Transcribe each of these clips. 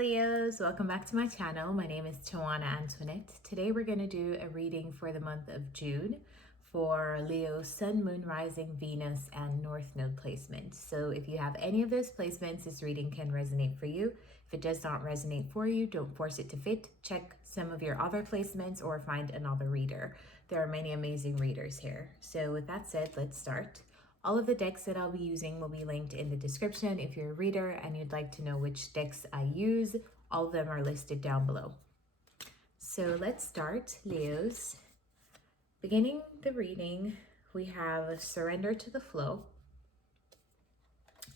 Leos, welcome back to my channel. My name is Tawana Antoinette. Today we're going to do a reading for the month of June for Leo, Sun, Moon, Rising, Venus, and North Node placement. So if you have any of those placements, this reading can resonate for you. If it does not resonate for you, don't force it to fit. Check some of your other placements or find another reader. There are many amazing readers here. So with that said, let's start. All of the decks that I'll be using will be linked in the description. If you're a reader and you'd like to know which decks I use, all of them are listed down below. So let's start, Leos. Beginning the reading, we have surrender to the flow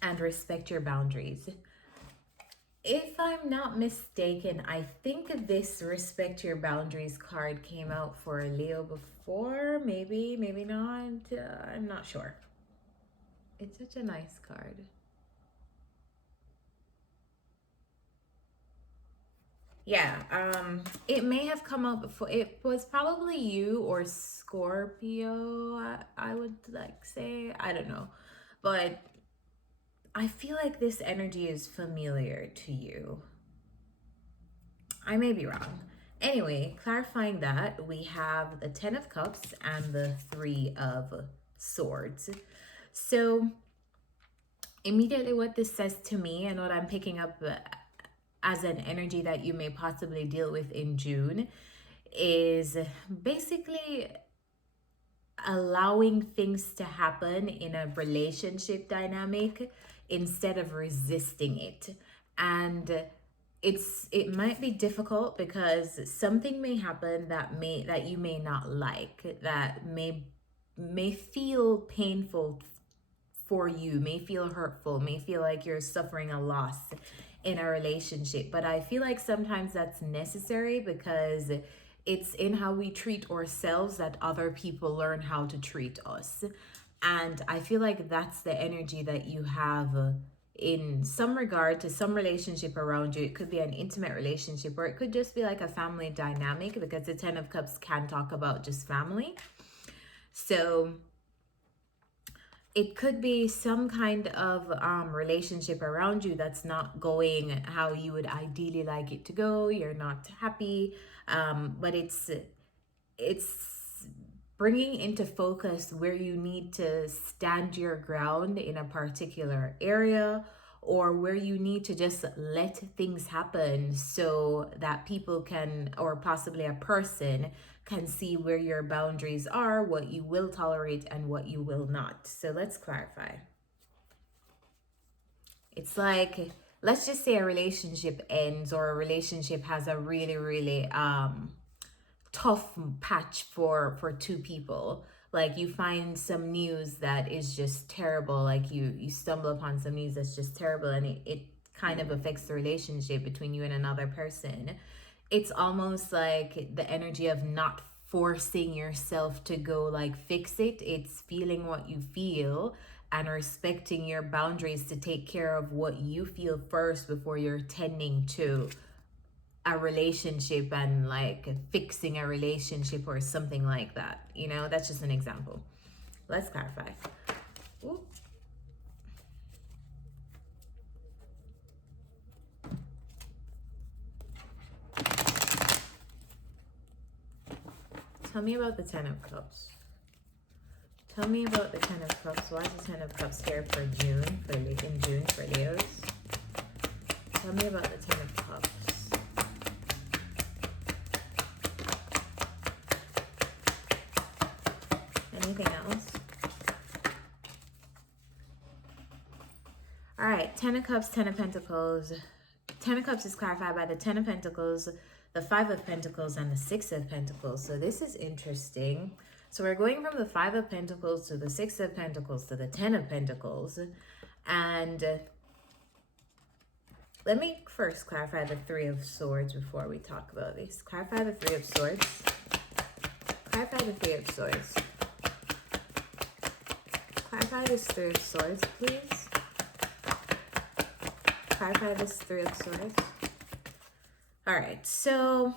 and respect your boundaries. If I'm not mistaken, I think this respect your boundaries card came out for Leo before, maybe not, I'm not sure. It's such a nice card. Yeah, it may have come out before. It was probably you or Scorpio, I would like say. I don't know. But I feel like this energy is familiar to you. I may be wrong. Anyway, clarifying that, we have the 10 of Cups and the 3 of Swords. So immediately what this says to me and what I'm picking up as an energy that you may possibly deal with in June is basically allowing things to happen in a relationship dynamic instead of resisting it. And it might be difficult because something may happen that you may not like, that may feel painful for you, may feel hurtful, may feel like you're suffering a loss in a relationship. But I feel like sometimes that's necessary because it's in how we treat ourselves that other people learn how to treat us. And I feel like that's the energy that you have in some regard to some relationship around you. It could be an intimate relationship, or it could just be like a family dynamic, because the 10 of Cups can talk about just family. So it could be some kind of relationship around you that's not going how you would ideally like it to go. You're not happy, but it's bringing into focus where you need to stand your ground in a particular area, or where you need to just let things happen so that people can, or possibly a person can see where your boundaries are, what you will tolerate and what you will not. So let's clarify. It's like, let's just say a relationship ends, or a relationship has a really tough patch for two people. Like you find some news that is just terrible, like you stumble upon some news that's just terrible, and it kind of affects the relationship between you and another person. It's almost like the energy of not forcing yourself to go like fix it. It's feeling what you feel and respecting your boundaries to take care of what you feel first before you're tending to a relationship and like fixing a relationship or something like that. You know, that's just an example. Let's clarify. Ooh. Tell me about the 10 of Cups. Tell me about the 10 of Cups. Why is the 10 of Cups here for June, in June for Leos? Tell me about the 10 of Cups. Anything else? All right, 10 of Cups, 10 of Pentacles. 10 of Cups is clarified by the 10 of Pentacles, the 5 of Pentacles, and the 6 of Pentacles. So this is interesting. So we're going from the 5 of Pentacles to the 6 of Pentacles to the 10 of Pentacles. And let me first clarify the 3 of Swords before we talk about this. Clarify the 3 of Swords. Clarify the 3 of Swords. Clarify this 3 of Swords, please. Clarify this 3 of Swords. All right, so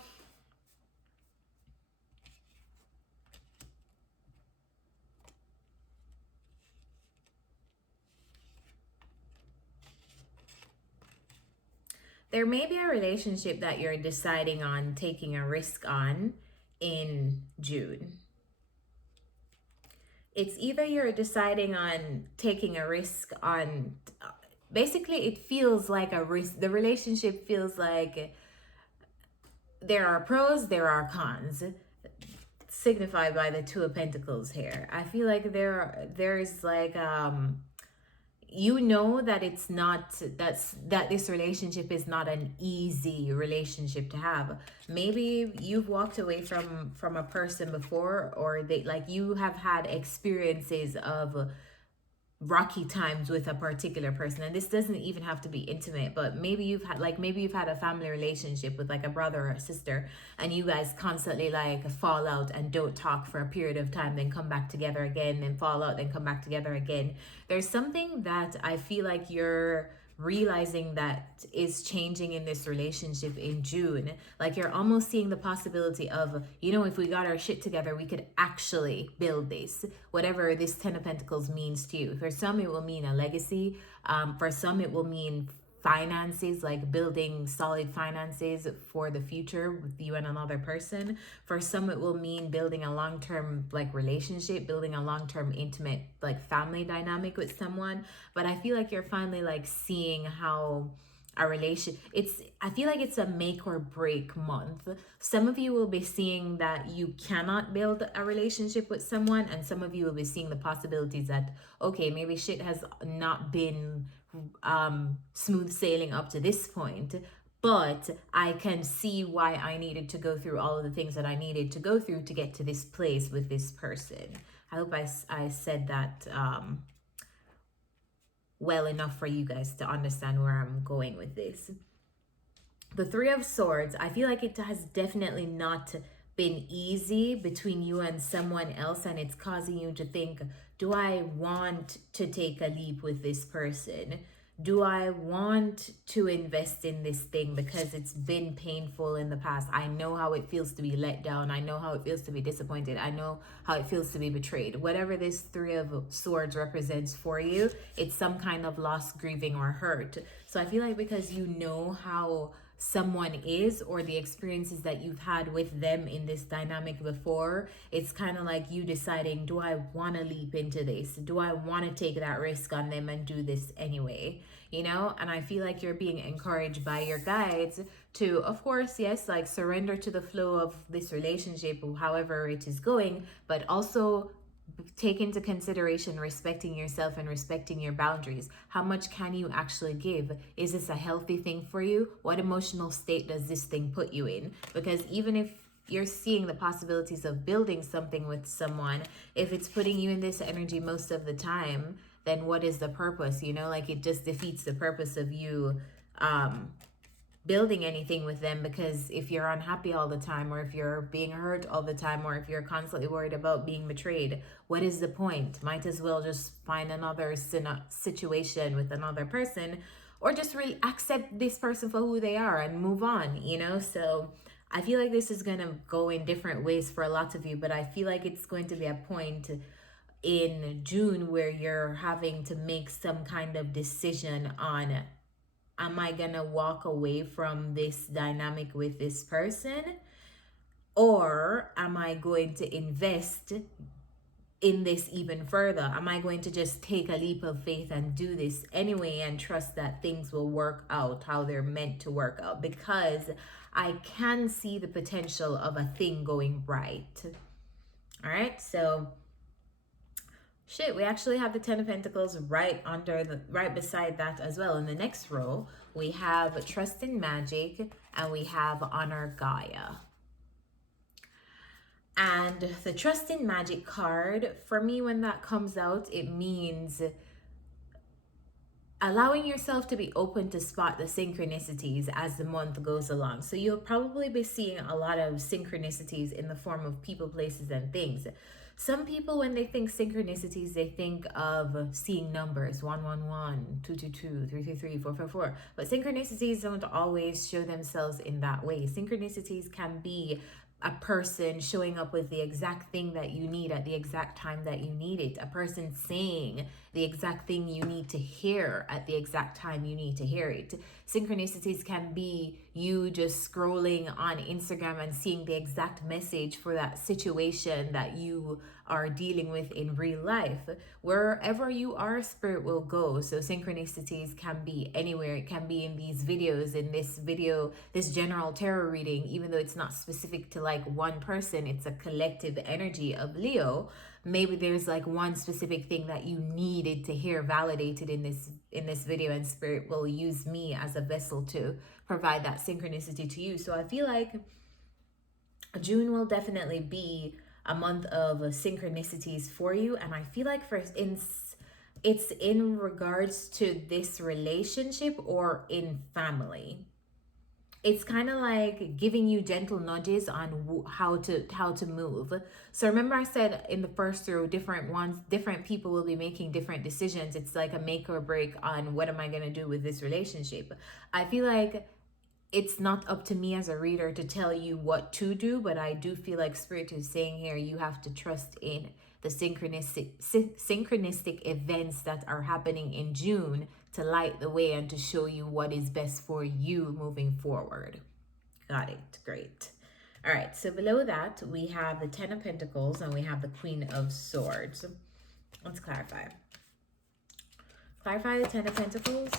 There may be a relationship that you're deciding on taking a risk on in June. It's either you're deciding on taking a risk on, basically, it feels like a risk. The relationship feels like there are pros, there are cons, signified by the Two of Pentacles here. I feel like there's like you know that it's not, that this relationship is not an easy relationship to have. Maybe you've walked away from a person before, or they, like, you have had experiences of rocky times with a particular person, and this doesn't even have to be intimate, but maybe you've had a family relationship with like a brother or a sister, and you guys constantly like fall out and don't talk for a period of time, then come back together again, then fall out, then come back together again. There's something that I feel like you're realizing that is changing in this relationship in June. Like, you're almost seeing the possibility of, if we got our shit together, we could actually build this, whatever this Ten of Pentacles means to you. For some, it will mean a legacy. For some, it will mean finances, like building solid finances for the future with you and another person. For some, it will mean building a long-term like relationship, building a long-term intimate like family dynamic with someone. But I feel like you're finally like seeing how a relation, I feel like it's a make or break month. Some of you will be seeing that you cannot build a relationship with someone, and some of you will be seeing the possibilities that, okay, maybe shit has not been smooth sailing up to this point, but I can see why I needed to go through all of the things that I needed to go through to get to this place with this person. I hope I said that well enough for you guys to understand where I'm going with this. The Three of Swords, I feel like it has definitely not been easy between you and someone else, and it's causing you to think, do I want to take a leap with this person? Do I want to invest in this thing because it's been painful in the past? I know how it feels to be let down. I know how it feels to be disappointed. I know how it feels to be betrayed. Whatever this Three of Swords represents for you, it's some kind of loss, grieving, or hurt. So I feel like because you know how someone is, or the experiences that you've had with them in this dynamic before, it's kind of like you deciding, do I want to leap into this? Do I want to take that risk on them and do this anyway? And I feel like you're being encouraged by your guides to, of course, yes, like surrender to the flow of this relationship, however it is going, but also take into consideration respecting yourself and respecting your boundaries. How much can you actually give? Is this a healthy thing for you? What emotional state does this thing put you in? Because even if you're seeing the possibilities of building something with someone, if it's putting you in this energy most of the time, then what is the purpose? Like, it just defeats the purpose of you building anything with them, because if you're unhappy all the time, or if you're being hurt all the time, or if you're constantly worried about being betrayed, what is the point? Might as well just find another situation with another person, or just really accept this person for who they are and move on, So I feel like this is going to go in different ways for a lot of you, but I feel like it's going to be a point in June where you're having to make some kind of decision on, am I gonna walk away from this dynamic with this person, or am I going to invest in this even further? Am I going to just take a leap of faith and do this anyway and trust that things will work out how they're meant to work out? Because I can see the potential of a thing going right. All right, so shit, we actually have the Ten of Pentacles right beside that as well. In the next row, we have Trust in Magic, and we have Honor Gaia. And the Trust in Magic card, for me, when that comes out, it means allowing yourself to be open to spot the synchronicities as the month goes along. So you'll probably be seeing a lot of synchronicities in the form of people, places, and things. Some people, when they think synchronicities, they think of seeing numbers, 111, 222, 333, 444. But synchronicities don't always show themselves in that way. Synchronicities can be a person showing up with the exact thing that you need at the exact time that you need it, a person saying the exact thing you need to hear at the exact time you need to hear it. Synchronicities can be you just scrolling on Instagram and seeing the exact message for that situation that you are dealing with in real life. Wherever you are, spirit will go. So synchronicities can be anywhere. It can be in these videos, in this video, this general tarot reading, even though it's not specific to like one person, it's a collective energy of Leo. Maybe there's like one specific thing that you needed to hear validated in this video, and spirit will use me as a vessel to provide that synchronicity to you. So I feel like June will definitely be a month of synchronicities for you, and I feel like it's in regards to this relationship or in family. It's kind of like giving you gentle nudges on how to move. So remember I said in the first row, different people will be making different decisions. It's like a make or break on what am I going to do with this relationship. I feel like it's not up to me as a reader to tell you what to do, but I do feel like spirit is saying here you have to trust in the synchronistic events that are happening in June to light the way and to show you what is best for you moving forward. Got it. Great. All right. So below that, we have the Ten of Pentacles and we have the Queen of Swords. Let's clarify. Clarify the Ten of Pentacles.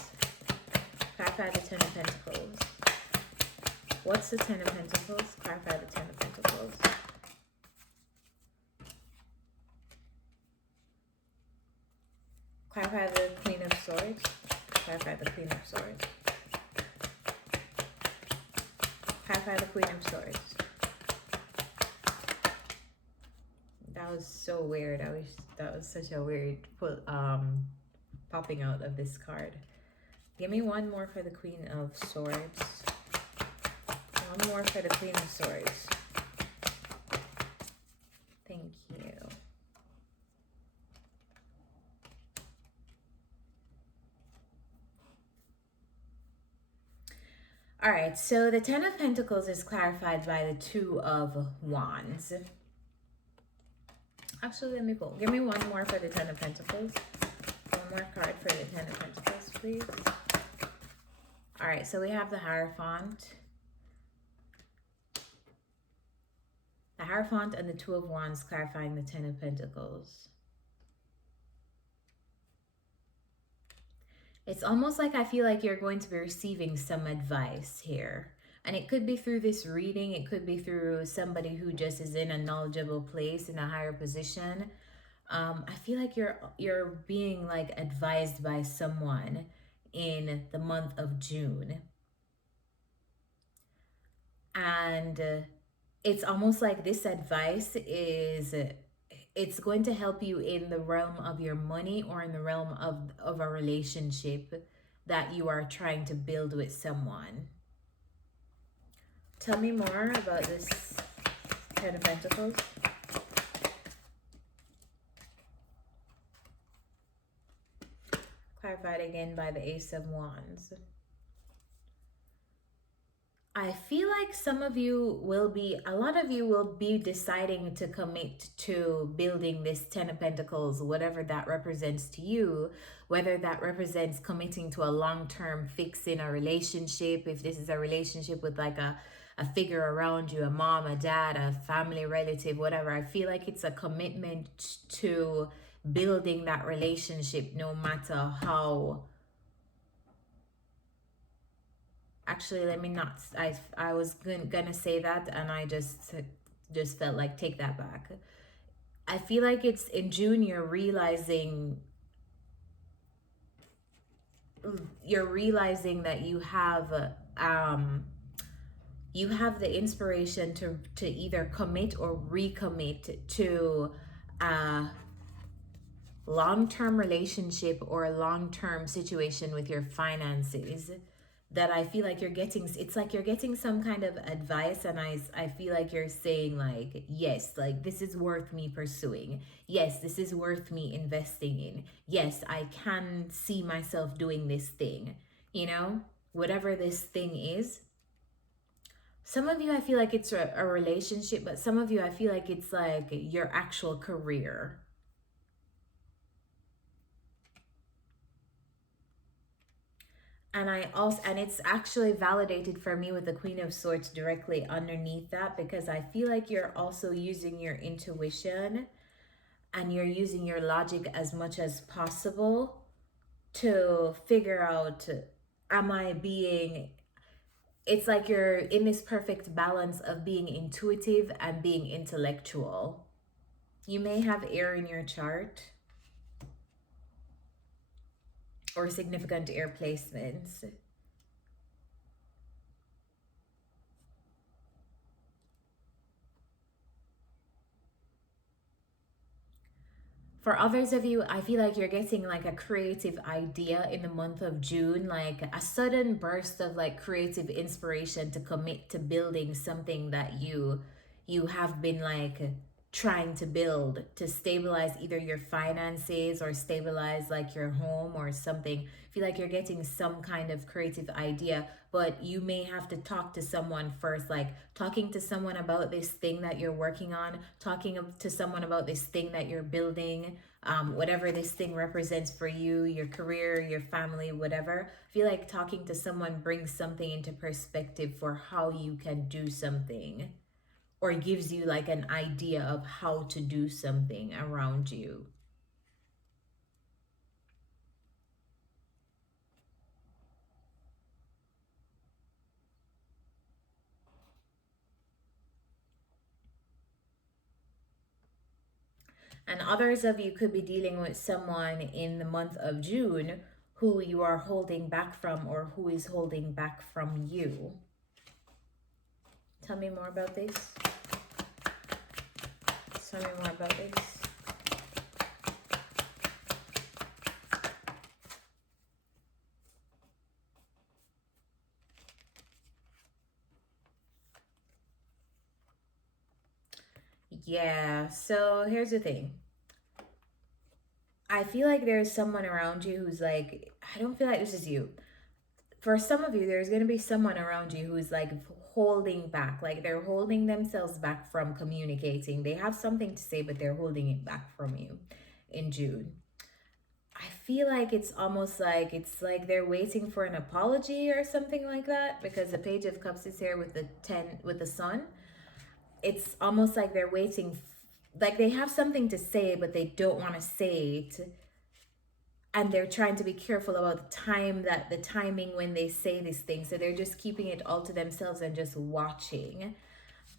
Clarify the Ten of Pentacles. What's the Ten of Pentacles? Clarify the Ten of Pentacles. Clarify the Queen of Swords. Clarify the Queen of Swords. Clarify the Queen of Swords. That was so weird. That was such a weird popping out of this card. Give me one more for the Queen of Swords. One more for the Queen of Swords. Thank you. All right, so the Ten of Pentacles is clarified by the Two of Wands. Actually, let me pull. Give me one more for the Ten of Pentacles. One more card for the Ten of Pentacles, please. All right, so we have the Hierophant. The Hierophant and the Two of Wands clarifying the Ten of Pentacles. It's almost like I feel like you're going to be receiving some advice here. And it could be through this reading. It could be through somebody who just is in a knowledgeable place, in a higher position. I feel like you're being like advised by someone in the month of June. And it's almost like this advice is, it's going to help you in the realm of your money or in the realm of a relationship that you are trying to build with someone. Tell me more about this Ten of Pentacles. Clarified again by the Ace of Wands. I feel like some of you will be, a lot of you will be deciding to commit to building this Ten of Pentacles, whatever that represents to you, whether that represents committing to a long-term fix in a relationship, if this is a relationship with like a figure around you, a mom, a dad, a family relative, whatever. I feel like it's a commitment to building that relationship no matter how. Actually, let me not. I was gonna say that, and I just felt like take that back. I feel like it's in June. You're realizing that you have the inspiration to either commit or recommit to a long-term relationship or a long-term situation with your finances. That I feel like you're getting, it's like you're getting some kind of advice, and I feel like you're saying like, yes, like this is worth me pursuing. Yes, this is worth me investing in. Yes, I can see myself doing this thing, you know, whatever this thing is. Some of you, I feel like it's a relationship, but some of you, I feel like it's like your actual career. And it's actually validated for me with the Queen of Swords directly underneath that, because I feel like you're also using your intuition and you're using your logic as much as possible to figure out, am I being, it's like you're in this perfect balance of being intuitive and being intellectual. You may have air in your chart or significant air placements. For others of you, I feel like you're getting like a creative idea in the month of June, like a sudden burst of like creative inspiration to commit to building something that you have been like trying to build to stabilize either your finances or stabilize like your home or something. I feel like you're getting some kind of creative idea, but you may have to talk to someone first, like talking to someone about this thing that you're working on, talking to someone about this thing that you're building, whatever this thing represents for you, your career, your family, whatever. I feel like talking to someone brings something into perspective for how you can do something, or gives you like an idea of how to do something around you. And others of you could be dealing with someone in the month of June who you are holding back from, or who is holding back from you. Tell me more about this. Tell me more about this. Yeah, so here's the thing. I feel like there's someone around you who's like, I don't feel like this is you. For some of you, there's going to be someone around you who's like holding back, like they're holding themselves back from communicating. They have something to say, but they're holding it back from you in June. I feel like it's almost like it's like they're waiting for an apology or something like that, because the Page of Cups is here with the 10 with the Sun. It's almost like they're waiting, like they have something to say, but they don't want to say it, and they're trying to be careful about the timing when they say these things, so they're just keeping it all to themselves and just watching.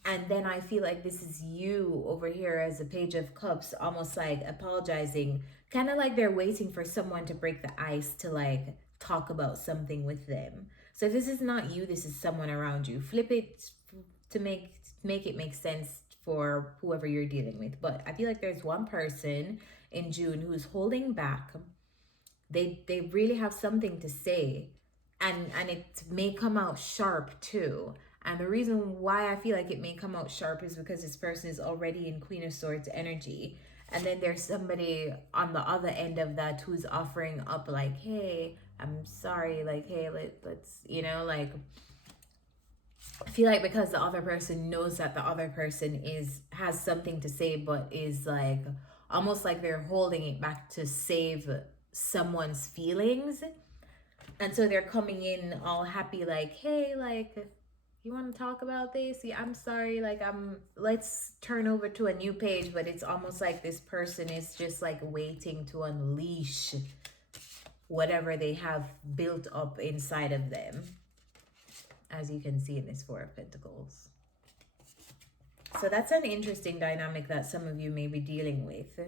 And then I feel like this is you over here as a Page of Cups, almost like apologizing, kind of like they're waiting for someone to break the ice to like talk about something with them. So if this is not you, this is someone around you. Flip it to make it make sense for whoever you're dealing with. But I feel like there's one person in June who's holding back. They really have something to say, and it may come out sharp too. And the reason why I feel like it may come out sharp is because this person is already in Queen of Swords energy, and then there's somebody on the other end of that who's offering up like, hey, I'm sorry, like, hey, let's like, I feel like because the other person knows that the other person has something to say, but is like almost like they're holding it back to save someone's feelings. And so they're coming in all happy, like, hey, like, you want to talk about this? Yeah, I'm sorry, like, let's turn over to a new page. But it's almost like this person is just like waiting to unleash whatever they have built up inside of them, as you can see in this Four of Pentacles. So that's an interesting dynamic that some of you may be dealing with.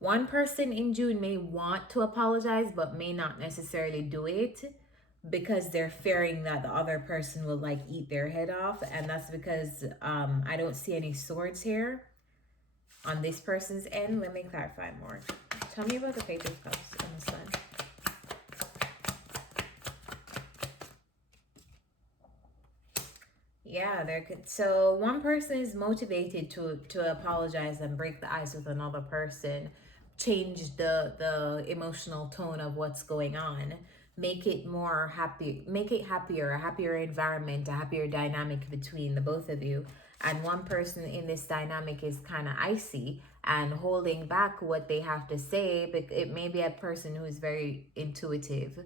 One person in June may want to apologize, but may not necessarily do it because they're fearing that the other person will like eat their head off. And that's because I don't see any swords here on this person's end. Let me clarify more. Tell me about the Page of Cups and the Sun. Yeah, so one person is motivated to apologize and break the ice with another person, change the emotional tone of what's going on, make it more happy, make it happier, a happier environment, a happier dynamic between the both of you. And one person in this dynamic is kind of icy and holding back what they have to say, but it may be a person who is very intuitive,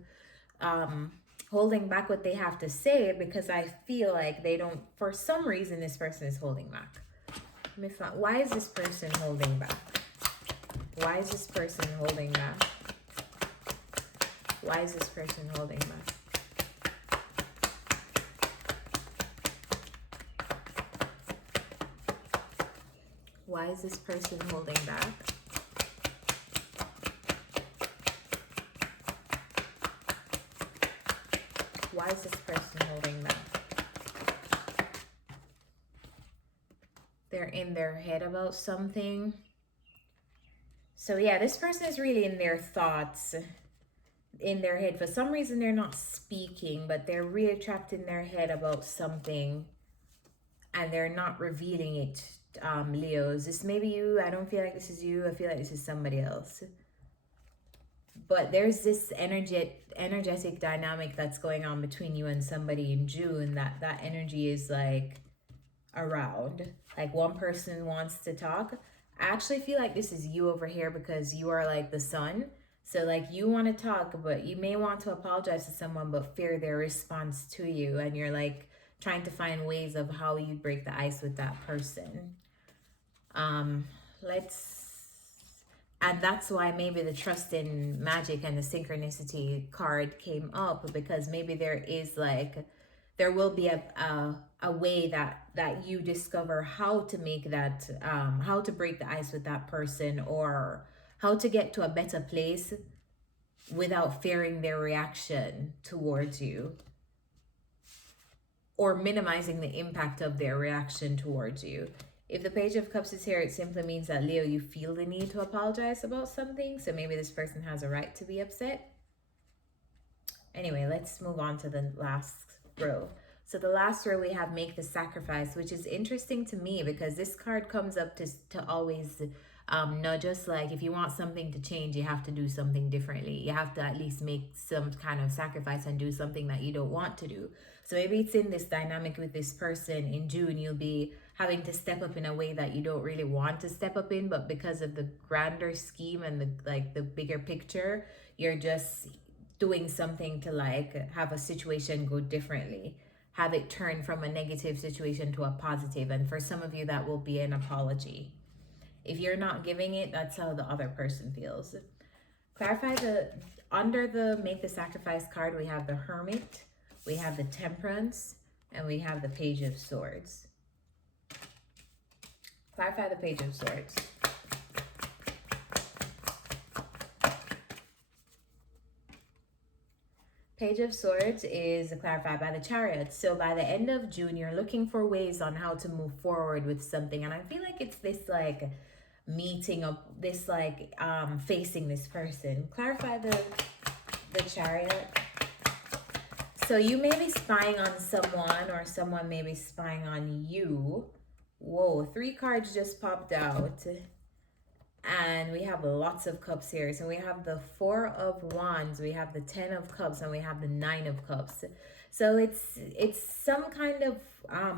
holding back what they have to say because I feel like they don't, for some reason this person is holding back. Let me find, why is this person holding back? Why is this person holding back? Why is this person holding back? Why is this person holding back? Why is this person holding back? They're in their head about something. So yeah, this person is really in their thoughts, in their head. For some reason, they're not speaking, but they're really trapped in their head about something and they're not revealing it. Leos, this may be you. I don't feel like this is you. I feel like this is somebody else. But there's this energetic dynamic that's going on between you and somebody in June. That energy is like around. Like one person wants to talk. I actually feel like this is you over here because you are like the sun. So like you want to talk, but you may want to apologize to someone, but fear their response to you. And you're like trying to find ways of how you break the ice with that person. And that's why maybe the trust in magic and the synchronicity card came up, because maybe there will be a way that you discover how to make that, how to break the ice with that person, or how to get to a better place without fearing their reaction towards you, or minimizing the impact of their reaction towards you. If the Page of Cups is here, it simply means that, Leo, you feel the need to apologize about something. So maybe this person has a right to be upset. Anyway, let's move on to the last row. So the last row, we have Make the Sacrifice, which is interesting to me because this card comes up to always nudge us. Like if you want something to change, you have to do something differently. You have to at least make some kind of sacrifice and do something that you don't want to do. So maybe it's in this dynamic with this person in June, you'll be having to step up in a way that you don't really want to step up in, but because of the grander scheme and the bigger picture, you're just doing something to like have a situation go differently, have it turn from a negative situation to a positive. And for some of you, that will be an apology. If you're not giving it, that's how the other person feels. Clarify under the Make the Sacrifice card, we have the Hermit, we have the Temperance, and we have the Page of Swords. Clarify the Page of Swords. Page of Swords is clarified by the Chariot. So by the end of June, you're looking for ways on how to move forward with something. And I feel like it's this like meeting up, this like facing this person. Clarify the Chariot. So you may be spying on someone, or someone may be spying on you. Whoa, 3 cards just popped out. And we have lots of cups here. So we have the 4 of Wands, we have the 10 of Cups, and we have the 9 of Cups. So it's some kind of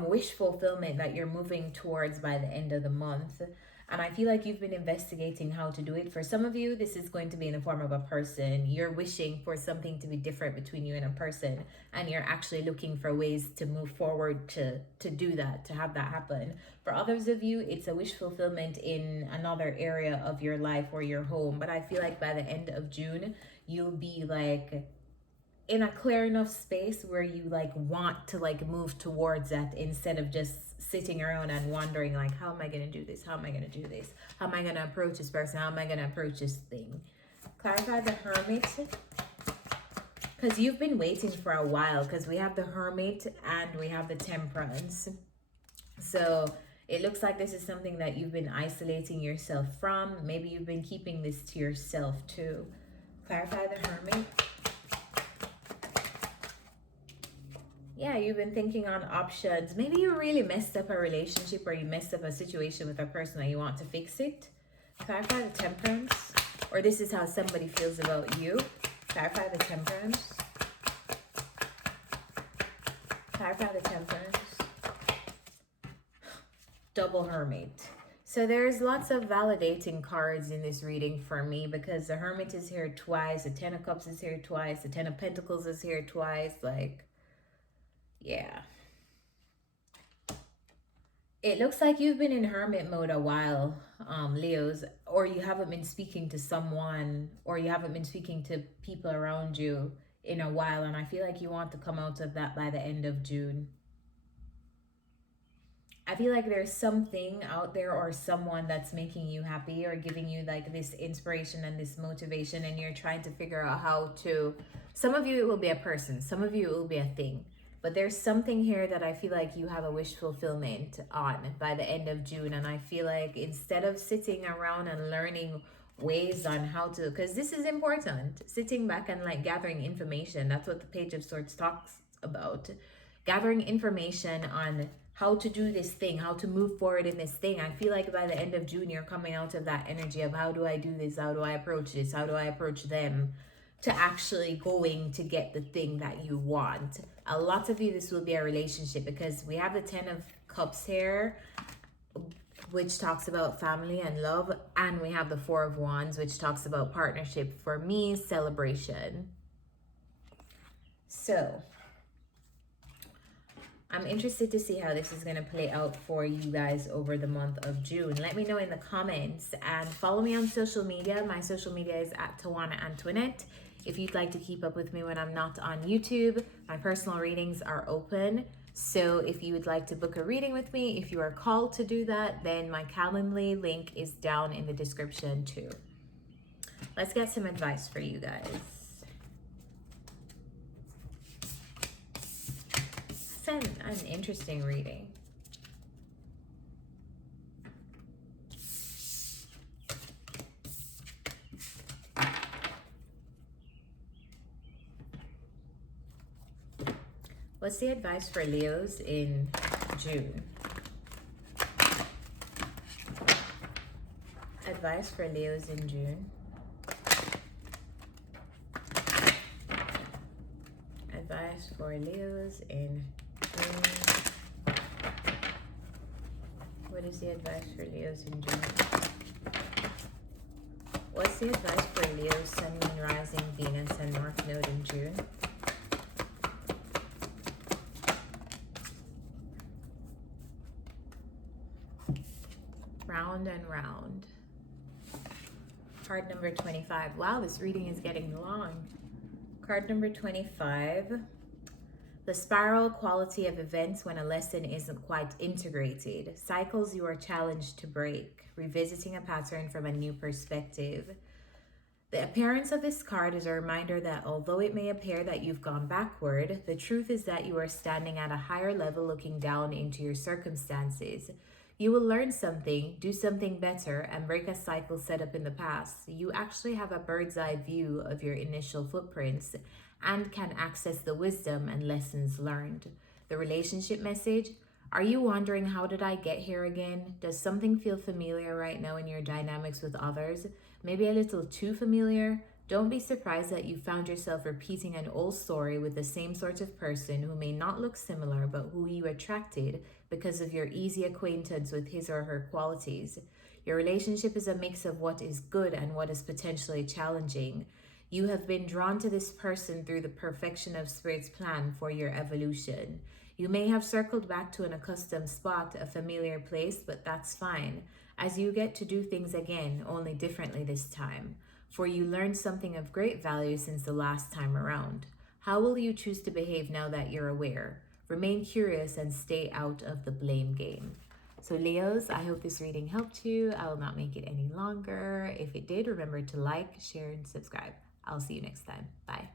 wish fulfillment that you're moving towards by the end of the month. And I feel like you've been investigating how to do it. For some of you, this is going to be in the form of a person. You're wishing for something to be different between you and a person. And you're actually looking for ways to move forward to do that, to have that happen. For others of you, it's a wish fulfillment in another area of your life or your home. But I feel like by the end of June, you'll be like in a clear enough space where you like want to like move towards that, instead of just sitting around and wondering like, how am I going to do this? How am I going to do this? How am I going to approach this person? How am I going to approach this thing? Clarify the Hermit, because you've been waiting for a while, because we have the Hermit and we have the Temperance. So it looks like this is something that you've been isolating yourself from. Maybe you've been keeping this to yourself too. Clarify the Hermit. Yeah, you've been thinking on options. Maybe you really messed up a relationship, or you messed up a situation with a person and you want to fix it. Clarify the Temperance. Or this is how somebody feels about you. Clarify the Temperance. Clarify the Temperance. Double Hermit. So there's lots of validating cards in this reading for me, because the Hermit is here twice, the Ten of Cups is here twice, the Ten of Pentacles is here twice. Like, yeah. It looks like you've been in hermit mode a while, Leos, or you haven't been speaking to someone, or you haven't been speaking to people around you in a while, and I feel like you want to come out of that by the end of June. I feel like there's something out there or someone that's making you happy or giving you like this inspiration and this motivation, and you're trying to figure out how to. Some of you it will be a person, some of you it will be a thing. But there's something here that I feel like you have a wish fulfillment on by the end of June. And I feel like instead of sitting around and learning ways on how to, because this is important, sitting back and like gathering information. That's what the Page of Swords talks about. Gathering information on how to do this thing, how to move forward in this thing. I feel like by the end of June, you're coming out of that energy of how do I do this? How do I approach this? How do I approach them? To actually going to get the thing that you want. A lot of you, this will be a relationship, because we have the Ten of Cups here, which talks about family and love, and we have the Four of Wands, which talks about partnership. For me, celebration. So I'm interested to see how this is going to play out for you guys over the month of June. Let me know in the comments, and follow me on social media. My social media is at Tawana Antoinette. If you'd like to keep up with me when I'm not on YouTube, my personal readings are open. So if you would like to book a reading with me, if you are called to do that, then my Calendly link is down in the description too. Let's get some advice for you guys. It's an interesting reading. What's the advice for Leos in June? Advice for Leos in June. Advice for Leos in June. What is the advice for Leos in June? What's the advice for Leos, Sun, Moon, Rising, Venus, and North Node in June? Round and round. Card number 25. Wow, this reading is getting long. Card number 25. The spiral quality of events when a lesson isn't quite integrated. Cycles you are challenged to break. Revisiting a pattern from a new perspective. The appearance of this card is a reminder that although it may appear that you've gone backward, the truth is that you are standing at a higher level looking down into your circumstances. You will learn something, do something better, and break a cycle set up in the past. You actually have a bird's eye view of your initial footprints and can access the wisdom and lessons learned. The relationship message: are you wondering, how did I get here again? Does something feel familiar right now in your dynamics with others? Maybe a little too familiar? Don't be surprised that you found yourself repeating an old story with the same sort of person who may not look similar, but who you attracted because of your easy acquaintance with his or her qualities. Your relationship is a mix of what is good and what is potentially challenging. You have been drawn to this person through the perfection of Spirit's plan for your evolution. You may have circled back to an accustomed spot, a familiar place, but that's fine, as you get to do things again, only differently this time. For you learned something of great value since the last time around. How will you choose to behave now that you're aware? Remain curious and stay out of the blame game. So Leos, I hope this reading helped you. I will not make it any longer. If it did, remember to like, share, and subscribe. I'll see you next time. Bye.